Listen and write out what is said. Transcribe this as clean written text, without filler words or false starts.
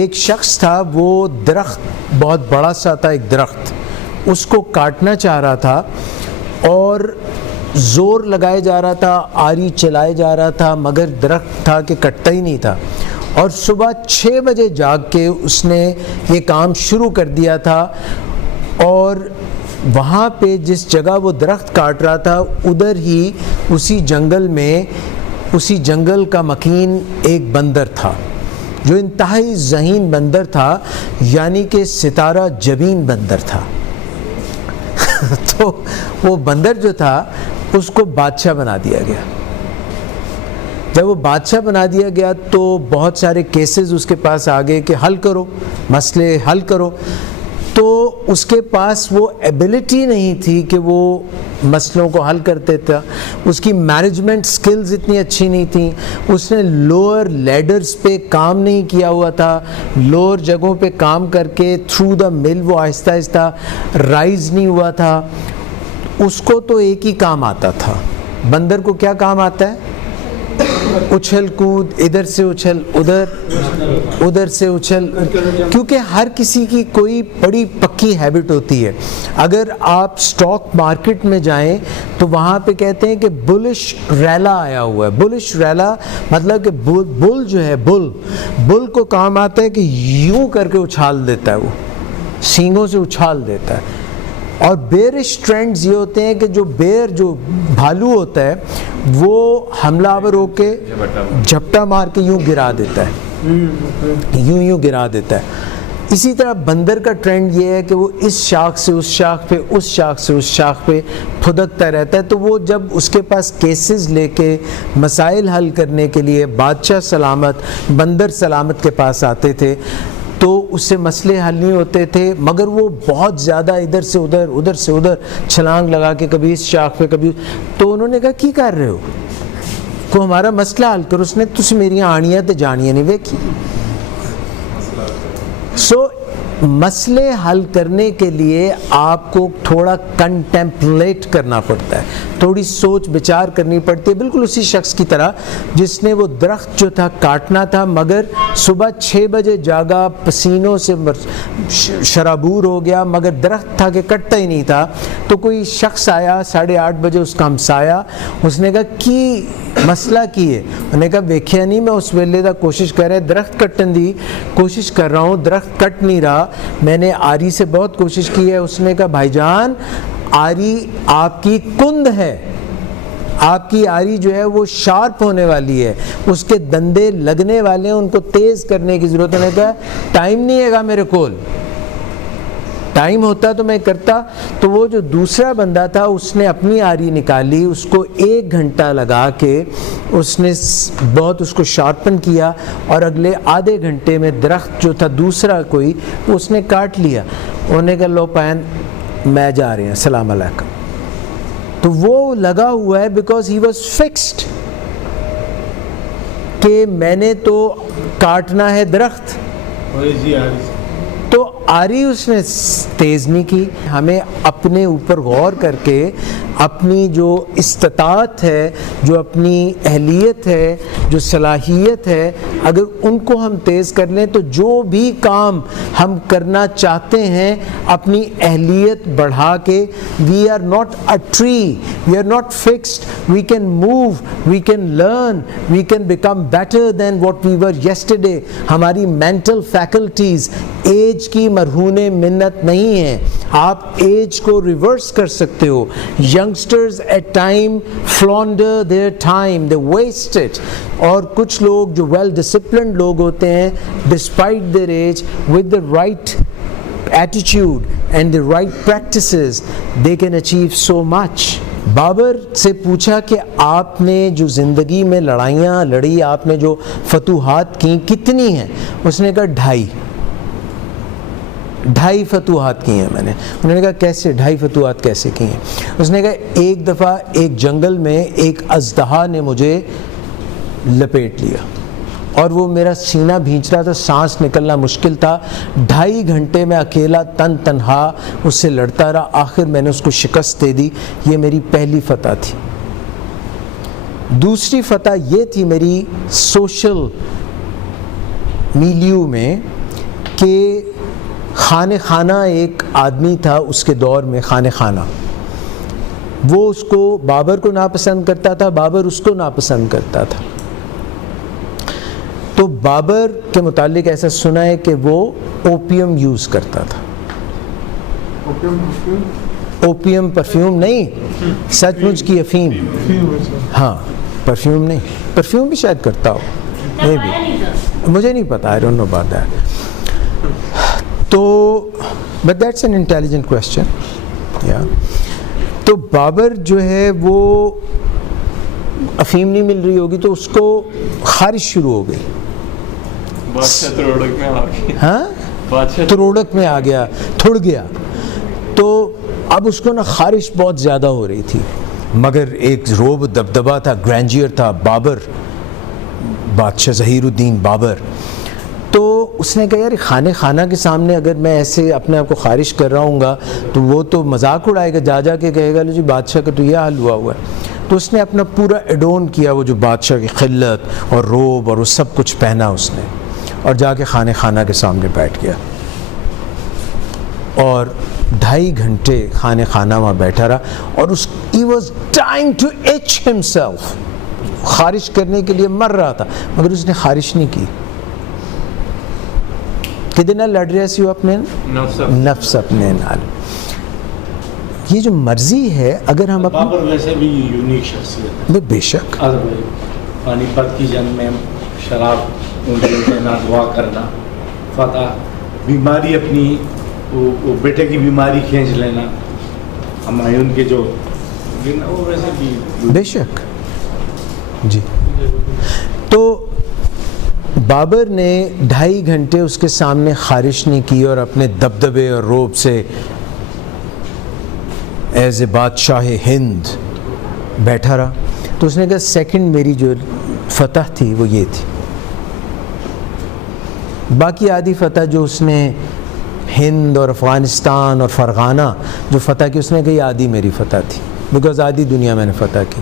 ایک شخص تھا، وہ درخت بہت بڑا سا تھا، ایک درخت اس کو کاٹنا چاہ رہا تھا اور زور لگائے جا رہا تھا، آری چلائے جا رہا تھا، مگر درخت تھا کہ کٹتا ہی نہیں تھا۔ اور صبح 6 بجے جاگ کے اس نے یہ کام شروع کر دیا تھا، اور وہاں پہ جس جگہ وہ درخت کاٹ رہا تھا ادھر ہی اسی جنگل میں، اسی جنگل کا مکین ایک بندر تھا جو انتہائی ذہین بندر تھا، یعنی کہ ستارہ جبین بندر تھا۔ تو وہ بندر جو تھا اس کو بادشاہ بنا دیا گیا۔ جب وہ بادشاہ بنا دیا گیا تو بہت سارے کیسز اس کے پاس آ گئے کہ حل کرو، مسئلے حل کرو۔ تو اس کے پاس وہ ایبلٹی نہیں تھی کہ وہ مسئلوں کو حل کرتے تھا، اس کی مینجمنٹ سکلز اتنی اچھی نہیں تھیں، اس نے لوور لیڈرز پہ کام نہیں کیا ہوا تھا، لوور جگہوں پہ کام کر کے تھرو دا مل وہ آہستہ آہستہ رائز نہیں ہوا تھا۔ اس کو تو ایک ہی کام آتا تھا۔ بندر کو کیا کام آتا ہے؟ اچھل کود، ادھر سے اچھل ادھر سے اچھل، کیونکہ ہر کسی کی کوئی بڑی پکی ہیبٹ ہوتی ہے۔ اگر آپ سٹاک مارکیٹ میں جائیں تو وہاں پہ کہتے ہیں کہ بلش ریلا آیا ہوا ہے۔ بلش ریلا مطلب کہ بل جو ہے، بل کو کام آتا ہے کہ یوں کر کے اچھال دیتا ہے، وہ سینگوں سے اچھال دیتا ہے۔ اور بیئرش ٹرینڈز یہ ہوتے ہیں کہ جو بھالو ہوتا ہے وہ حملہ آور ہو کے جھپٹا مار کے یوں گرا دیتا ہے، یوں گرا دیتا ہے۔ اسی طرح بندر کا ٹرینڈ یہ ہے کہ وہ اس شاخ سے اس شاخ پہ، اس شاخ سے اس شاخ پہ پھدکتا رہتا ہے۔ تو وہ جب اس کے پاس کیسز لے کے مسائل حل کرنے کے لیے بادشاہ سلامت، بندر سلامت کے پاس آتے تھے تو اس سے مسئلے حل نہیں ہوتے تھے، مگر وہ بہت زیادہ ادھر سے ادھر، ادھر سے ادھر چھلانگ لگا کے کبھی اس شاخ پہ کبھی۔ تو انہوں نے کہا کی کر رہے ہو، کو ہمارا مسئلہ حل کرو۔ اس نے تُس میری آنیاں تے جانیاں نہیں ویکھی۔ مسئلے حل کرنے کے لیے آپ کو تھوڑا کنٹمپلیٹ کرنا پڑتا ہے، تھوڑی سوچ بچار کرنی پڑتی ہے، بالکل اسی شخص کی طرح جس نے وہ درخت جو تھا کاٹنا تھا، مگر صبح 6 بجے جاگا، پسینوں سے شرابور ہو گیا، مگر درخت تھا کہ کٹتا ہی نہیں تھا۔ تو کوئی شخص آیا 8:30 بجے، اس کا ہمسایا، اس نے کہا کی مسئلہ کی ہے؟ انہوں نے کہا ویکھیا نہیں، میں اس ویلے دا کوشش کر رہا، درخت کٹن دی کوشش کر رہا ہوں، درخت کٹ نہیں رہا، میں نے آری سے بہت کوشش کی ہے۔ اس نے کہا بھائی جان، آری آپ کی کند ہے، آپ کی آری جو ہے وہ شارپ ہونے والی ہے، اس کے دندے لگنے والے ہیں، ان کو تیز کرنے کی ضرورت ہے۔ نے کہا ٹائم نہیں ہے گا میرے کول، ٹائم ہوتا تو میں کرتا۔ تو وہ جو دوسرا بندہ تھا اس نے اپنی آری نکالی، اس کو 1 گھنٹہ لگا کے اس نے بہت اس کو شارپن کیا، اور اگلے آدھے گھنٹے میں درخت جو تھا دوسرا کوئی اس نے کاٹ لیا۔ انہوں نے کہا لو پین میں جا رہے ہیں، السلام علیکم۔ تو وہ لگا ہوا ہے بیکاز ہی واز فکسڈ کہ میں نے تو کاٹنا ہے درخت، تو آری اس نے تیز نہیں کی۔ ہمیں اپنے اوپر غور کر کے اپنی جو استطاعت ہے، جو اپنی اہلیت ہے، جو صلاحیت ہے، اگر ان کو ہم تیز کر لیں تو جو بھی کام ہم کرنا چاہتے ہیں اپنی اہلیت بڑھا کے، we are not a tree, we are not fixed, we can move, we can learn, we can become better than what we were yesterday. ہماری مینٹل فیکلٹیز ایج کی مرہون منت نہیں ہے، آپ ایج کو ریورس کر سکتے ہو۔ youngsters at time flounder their time, they waste it. اور کچھ لوگ جو well disciplined لوگ ہوتے ہیں despite their age, with the right attitude and the right practices, they can achieve so much. Babar سے پوچھا کہ آپ نے جو زندگی میں لڑائیاں لڑی، آپ نے جو فتوحات کی کتنی ہیں؟ اس نے کہا 2.5 فتوحات کی ہیں میں نے۔ انہوں نے کہا کیسے 2.5 فتوحات کیسے کی ہیں؟ اس نے کہا ایک دفعہ ایک جنگل میں ایک اژدہا نے مجھے لپیٹ لیا اور وہ میرا سینہ بھینچ رہا تھا، سانس نکلنا مشکل تھا، 2.5 گھنٹے میں اکیلا تنہا اس سے لڑتا رہا، آخر میں نے اس کو شکست دے دی۔ یہ میری پہلی فتح تھی۔ دوسری فتح یہ تھی میری سوشل میلیو میں کہ خانہ خانہ ایک آدمی تھا اس کے دور میں، خانہ خانہ، وہ اس کو بابر کو ناپسند کرتا تھا، بابر اس کو ناپسند کرتا تھا. تو بابر کے متعلق ایسا سنا ہے کہ وہ اوپیم یوز کرتا تھا. اوپیم پرفیوم نہیں، سچ مچ کی افیم. ہاں پرفیوم نہیں، پرفیوم بھی شاید کرتا ہو، میں بھی مجھے نہیں پتا، I don't know about that. تو but that's an intelligent question. تو بابر جو ہے وہ افیم نہیں مل رہی ہوگی تو اس کو خارش شروع ہو گئی. ہاں تروڑک میں آ گیا، تھڑ گیا. تو اب اس کو نا خارش بہت زیادہ ہو رہی تھی، مگر ایک روب دبدبا تھا، گرینڈیئر تھا بابر، بادشاہ ظہیر الدین بابر. تو اس نے کہا یار خانہ خانہ کے سامنے اگر میں ایسے اپنے آپ کو خارش کر رہا ہوں گا تو وہ تو مذاق اڑائے گا، جا جا کے کہے گا جی بادشاہ کا تو یہ حال ہوا ہوا ہے. تو اس نے اپنا پورا ایڈون کیا، وہ جو بادشاہ کی خلت اور روب اور وہ سب کچھ پہنا اس نے، اور جا کے خانہ خانہ کے سامنے بیٹھ گیا اور 2.5 گھنٹے خانہ خانہ وہاں بیٹھا رہا. اور اس he was trying to itch himself، خارش کرنے کے لیے مر رہا تھا مگر اس نے خارش نہیں کی. کتنا لڑ رہے سی وہ اپنے نفس اپنے نال. یہ جو مرضی ہے اگر ہم بابر ویسے بھی یونیک شخصیت ہے، بے شک پانی پت کی جنگ میں شراب دینا، دعا کرنا، فتح، بیماری اپنی وہ بیٹے کی بیماری کھینچ لینا، ہمایوں کے جو وہ ویسے بھی بے شک. جی تو بابر نے 2.5 گھنٹے اس کے سامنے خارش نہیں کی اور اپنے دبدبے اور روب سے ایز اے بادشاہ ہند بیٹھا رہا. تو اس نے کہا سیکنڈ میری جو فتح تھی وہ یہ تھی. باقی آدھی فتح جو اس نے ہند اور افغانستان اور فرغانہ جو فتح کی، اس نے کہی آدھی میری فتح تھی، بیکاز آدھی دنیا میں نے فتح کی.